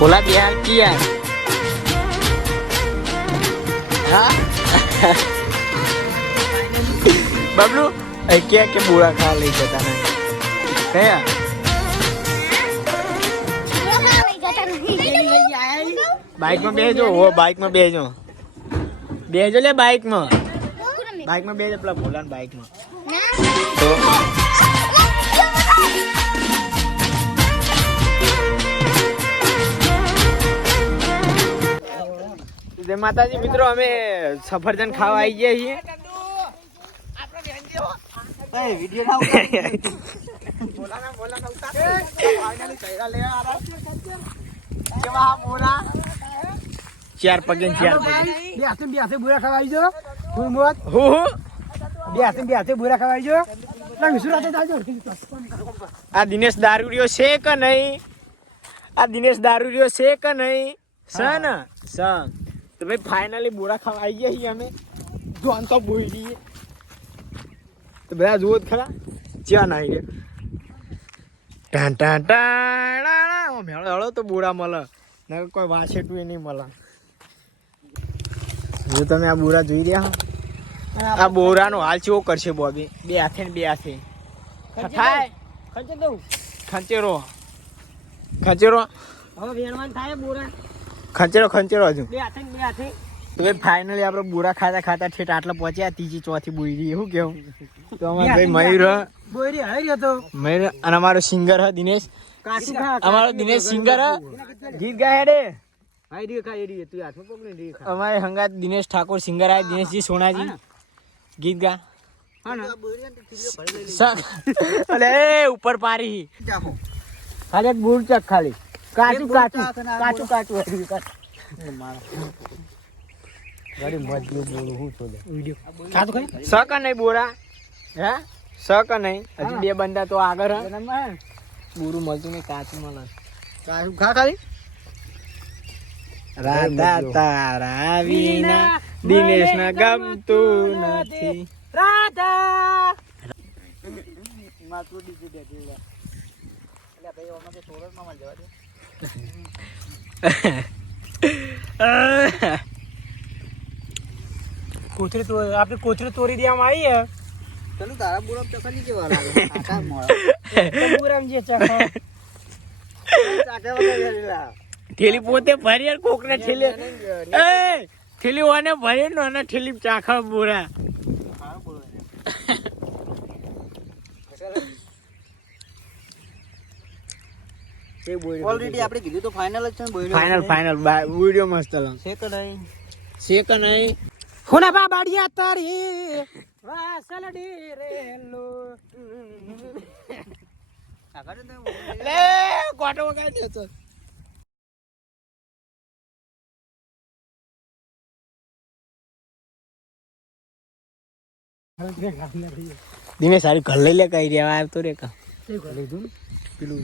बोला बिहार किया हाँ बबलू क्या के बुरा खा ले जाता नहीं क्या बाइक में बेचो वो बाइक में बेचो ले बाइक में बेच अपना बोला बाइक में तो जय माताजी मित्रों અમે સફરજન ખાવા આવી ગયા છીએ વિડિયો ના ઉતાર બોલા ના ઉતાર ફાઇનલી ચહેરા લેવા આ રहा કેવા મોરા ચાર પગે બે હાથે બુરા ખવાઈ જો ફૂલ મોત બે હાથે બુરા ખવાઈ જો ના વિસુરાતે જાજો આ દિનેશ દારૂડિયો છે કે નહીં આ દિનેશ દારૂડિયો છે કે નહીં સન તો ભાઈ ફાઇનલી બોરા ખાવા આવી ગયા છીએ અમે જોન તો બોઈ દઈએ તો બધા જુઓ જ ખરા જ્યાં ના આવી ટાણ ટાણ ટાણ મેળો હળો તો બોરા મળે ના કોઈ વાસેટું નહીં મળે જો તમે આ બોરા જોઈ રહ્યા આ બોરાનો હાલ ચેવો કરશે બોબી બે હાથે ને બે હાથે થાય ખંચેરો હવે વેણવાન થાય બોરા ખંચેરો હજુ બે હાથે તો ફાઇનલી આપણે બોરા ખાતા ઠેઠ આટલા પહોંચ્યા ત્રીજી ચોથી બોયરી શું કેવું તો અમારો ભાઈ મયુર અને અમારો સિંગર હ દિનેશ અમારો દિનેશ સિંગર હ ગીત ગાય હેડે અમારે હંગાત દિનેશ ઠાકોર સિંગર આય દિનેશજી સોનાજી ગીત ગા અલે ઉપર પારી ખાલી એક બૂર ચક ખાલી કાચું ગાડી મજબૂત બોલું હું છો સક નહીં બોરા હે સક નહીં હજી બે બંદા તો આગળ હે બોરું મળતું નહીં કાચું મળે કાચું ખા ખાલી રાધા તારા વિના દિનેશ ના ગમતું નથી રાધા માતું ડીજે દે એટલે ભાઈ ઓમાં કે સોરસ માં જવા દે કોથળી તો આપણે કોથળી તોડી દેવામાં આવી હે તને તારા બોરામ ચકા ની કેવા લાગે આટા મોળા બોરામ જે ચકા ચાટા વગેરેલા થેલી પોતે ભરી યાર કોકને થેલી એ થેલી ઓને ભરી નો અને થેલી ચાખા બોરા હા બોલો ઓલરેડી આપણે કીધું તો ફાઇનલ જ છે ફાઇનલ વિડિયો મસ્ત છે કે નહીં હોના બા બાડિયા તારી વાસલડી રેલો લે કોટો વગાડી દે દિને સારી ઘર લઈ લે કઈ રહ્યા આવતો રે કા ઘર લઈ દઉં પેલું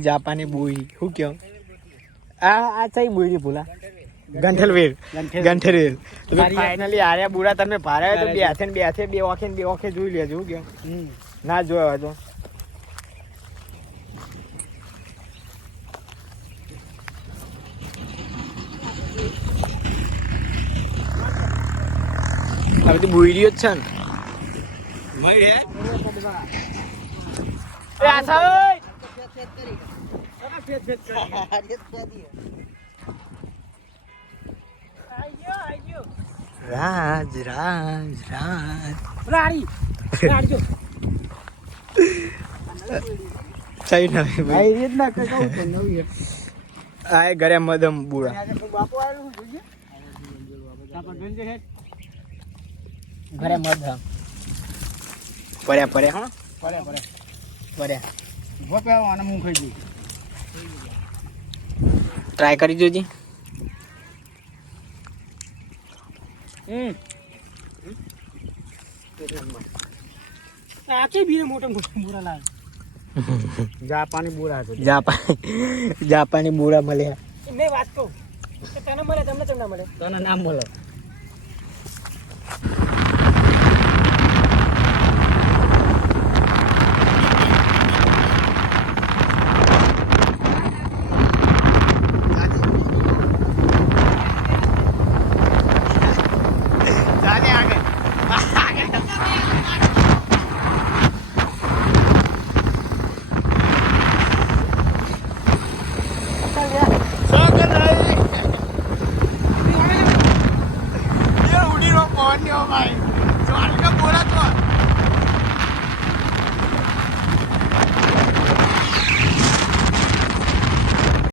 જાપાની બોયડી શું કેવું આ ચઈ બોયડી ભૂલા ગંઠલવેર ફાઇનલી આર્યા બુરા તમે ભારે તો બે હાથે બે ઓખે જોઈ લેજો શું કેવું ના જોયો તો આ બધી બોયડીઓ જ છે ને રાજ ઘરે મધમ બુરા ઘરે મધમ પડ્યા હા પડ્યા હું ખાઈ જઈ ટ્રાય કરી જોજી જાપાની બુરા મળ્યા મેં વાત કહું તને મળે તમને ના મળે તને ના મળે જાને આગળ ઉડી નો પહોંચ્યો ભાઈ